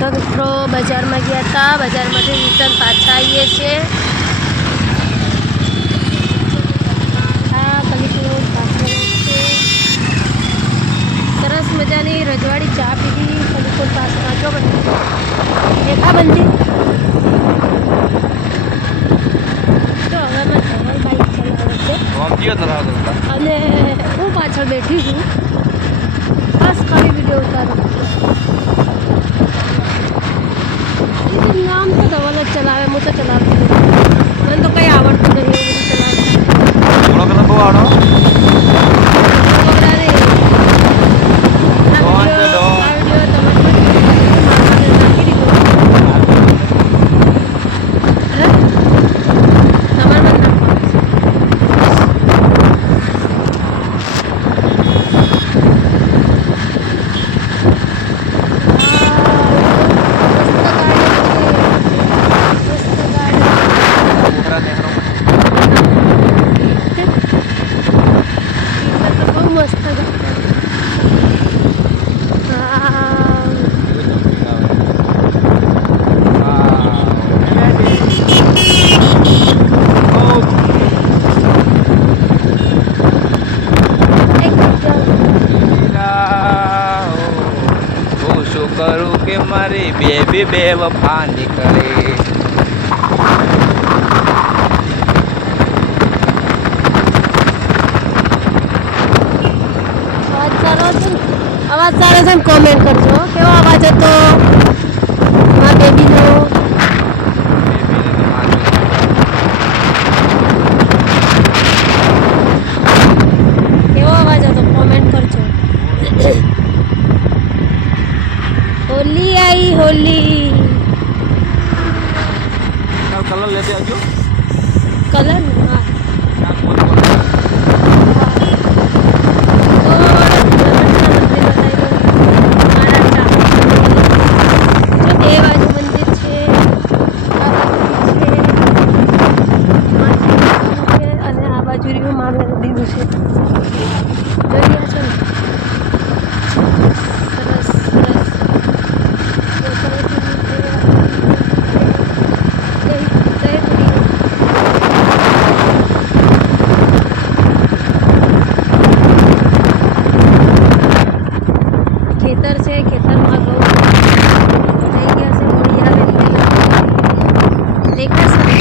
જો મિત્રો બજારમાં ગયા હતા, બજારમાંથી રિટર્ન પાછા આવીએ છીએ. આ કલીપુર પાછળ છે. સરસ મજાની રજવાડી ચા પીધી કલીપુર પાસમાં. જો રેખા બનતી તો હવે મેં ધવલ બાઇક ચલાવે છે અને હું પાછળ બેઠી છું. બસ ખાલી વિડીયો ઉતારો. નામ તો ધવલ જ ચલાવે, હું તો ચલાવતી નથી. મને તો કંઈ આવડતું નહીં એવું બધું ચલાવતા. કરું કે મારી બેબી બે વફા નીકળે. અવાજ સારો છે ને કોમેન્ટ કરજો કેવો અવાજ હતો મારા બેબીનો. કેવો અવાજ હતો કોમેન્ટ કરજો. होली आई होली. कलर लेते आजो. कलर हाँ ખેતર છે. ખેતરમાં ઘઉં થઈ ગયા છે. થોડી આવે દેખાશે.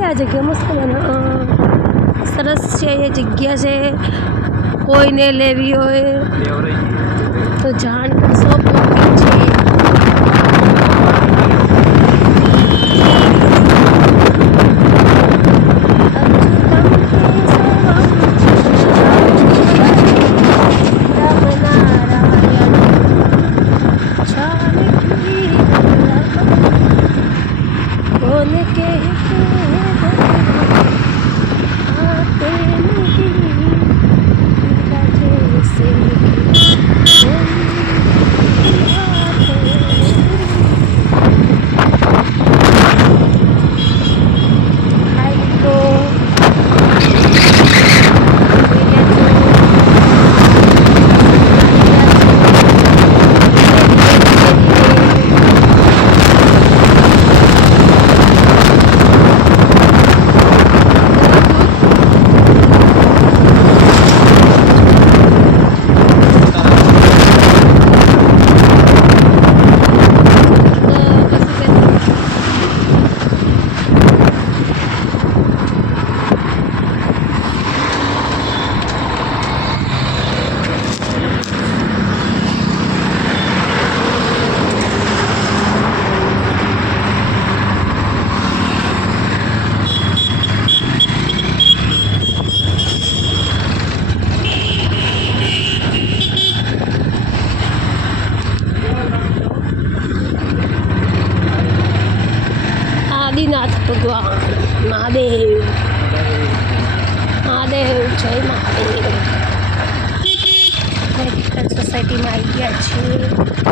આ જગ્યા મસ્ત સરસ છે. એ જગ્યા છે. કોઈને લેવી હોય તો જાણ કરશો. આદિનાથ ભગવાન મહાદેવ. મહાદેવ જય મહાદેવ. સોસાયટીમાં આવી ગયા છીએ.